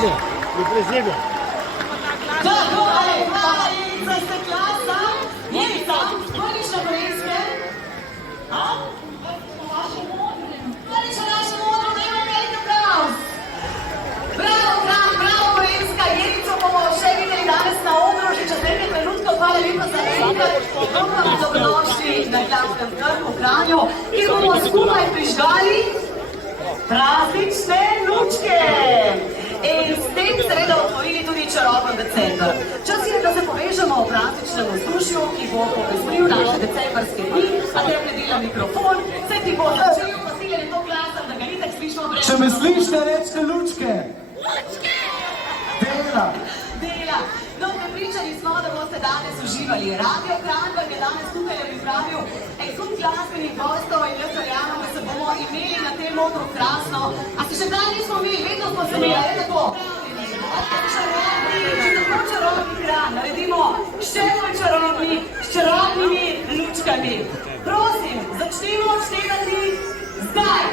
presego, mi presego. Tako, hvala Jelica, ste klasa. Jelica, prvič na Gorenjske? Prvič na našem modru, da imam velik aplavz. Bravo Gorenjska, Jelico bomo še videli danes na odru, že čez nekaj trenutkov. Hvala lepa za enkrat. Dobrodošli na Glasbenem trgu v Kranju, kjer bomo skupaj prižgali praznične lučke. In s tem seveda otvorili tudi čaroben december. Čas je, da se povežemo v prazničnem vzdušju, ki bo poveznil naše decembrske dni, a te predela mikrofon, se ti bo začel, pa si je to glasen, da ga ni tak slišimo brez... Če me slišite, rečite lučke. Lučke! Dela. No, prepričani smo, da boste danes uživali. Radio Kranj vam je danes tukaj pripravil en kup glasbenih gostov in jaz verjamem, da se bomo imeli na tem odru krasno. A se še kdaj nismo imeli, vedno smo se imeli, je tako? Čarobni Kranj, naredimo še bolj čarobni, s čarobnimi lučkami. Prosim, začnimo odštevati zdaj.